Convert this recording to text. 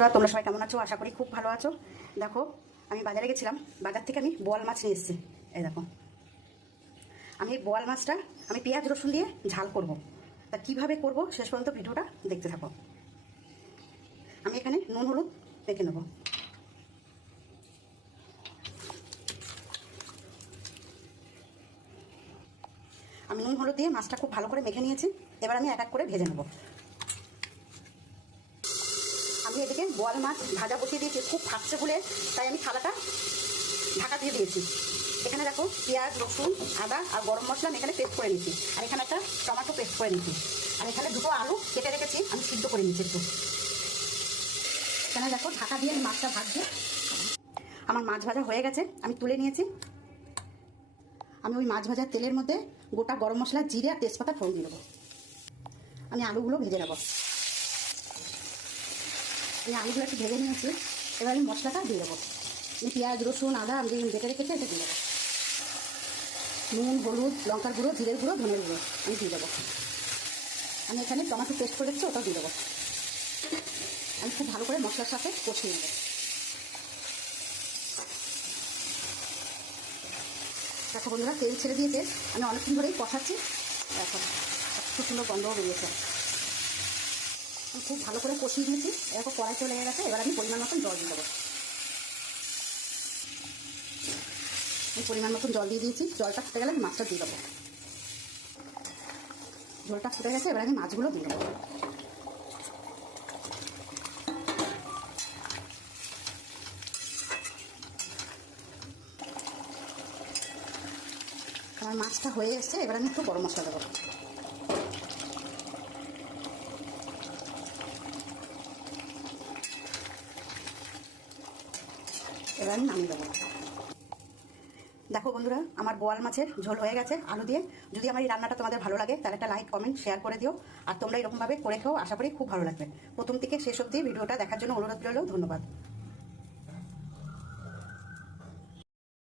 তোমরা সবাই কেমন আছো? আশা করি খুব ভালো আছো। দেখো, আমি বাজারে গেছিলাম, বাজার থেকে আমি বোয়াল মাছ নিয়ে এসেছি। এই দেখো, আমি এই বোয়াল মাছটা আমি পেঁয়াজ রসুন দিয়ে ঝাল করব। তা কীভাবে করব শেষ পর্যন্ত ভিডিওটা দেখতে থাকো। আমি এখানে নুন হলুদ মেখে নেব। আমি নুন হলুদ দিয়ে মাছটা খুব ভালো করে মেখে নিয়েছি। এবার আমি এক এক করে ভেজে নেব। আমি এদিকে বোয়াল মাছ ভাজা বসিয়ে দিয়েছি, খুব ফাটছে বলে তাই আমি থালাটা ঢাকা দিয়ে দিয়েছি। এখানে দেখো, পেঁয়াজ রসুন আদা আর গরম মশলা আমি এখানে পেস্ট করে নিচ্ছি, আর এখানে একটা টমেটো পেস্ট করে নিচ্ছি, আর এখানে দুটো আলু কেটে রেখেছি, আমি সিদ্ধ করে নিচ্ছি একটু। এখানে দেখো, ঢাকা দিয়ে আমি মাছটা ভাজছি। আমার মাছ ভাজা হয়ে গেছে, আমি তুলে নিয়েছি। আমি ওই মাছ ভাজার তেলের মধ্যে গোটা গরম মশলা, জিরে আর তেজপাতা ফোড়ন দিয়ে দেবো। আমি আলুগুলো ভেজে নেব। আমি আলুগুলো একটু ভেজে নিয়েছি। এবার আমি মশলাটা দিয়ে দেবো। আমি পেঁয়াজ রসুন আদা আমি বেটে রেখেছি, এটা দিয়ে দেবো। নুন হলুদ লঙ্কার গুঁড়ো জিরের গুঁড়ো ধনের গুঁড়ো আমি দিয়ে দেবো। আমি এখানে টমেটো পেস্ট করে রেখেছি, ওটাও দিয়ে দেবো। আমি খুব ভালো করে মশলার সাথে কষিয়ে নেব। দেখো বন্ধুরা, তেল ছেড়ে দিয়েছে। আমি অনেকক্ষণ ধরেই কষাচ্ছি। এখন খুব সুন্দর গন্ধও বেরিয়েছে। আমি খুব ভালো করে কষিয়ে নিয়েছি। এরকম কড়াই চলে গেছে। এবার আমি পরিমাণ মতন জল দিয়ে দেবো। আমি পরিমাণ মতন জল দিয়ে দিয়েছি। জলটা ফুটে গেলে আমি মাছটা দিয়ে দেবো। ঝোলটা ফুটে গেছে, এবার আমি মাছগুলো দিয়ে দেবো। আমার মাছটা হয়ে এসছে, এবার আমি একটু গরম মশলা দেবো। এবার আমি নামিয়ে দেবো। দেখো বন্ধুরা, আমার বোয়াল মাছের ঝোল হয়ে গেছে আলু দিয়ে। যদি আমার এই রান্নাটা তোমাদের ভালো লাগে তাহলে একটা লাইক কমেন্ট শেয়ার করে দিও। আর তোমরা এরকমভাবে করে খাও, আশা করি খুব ভালো লাগবে। প্রথম থেকে শেষ অবধি ভিডিওটা দেখার জন্য অনুরোধ রইল। ধন্যবাদ।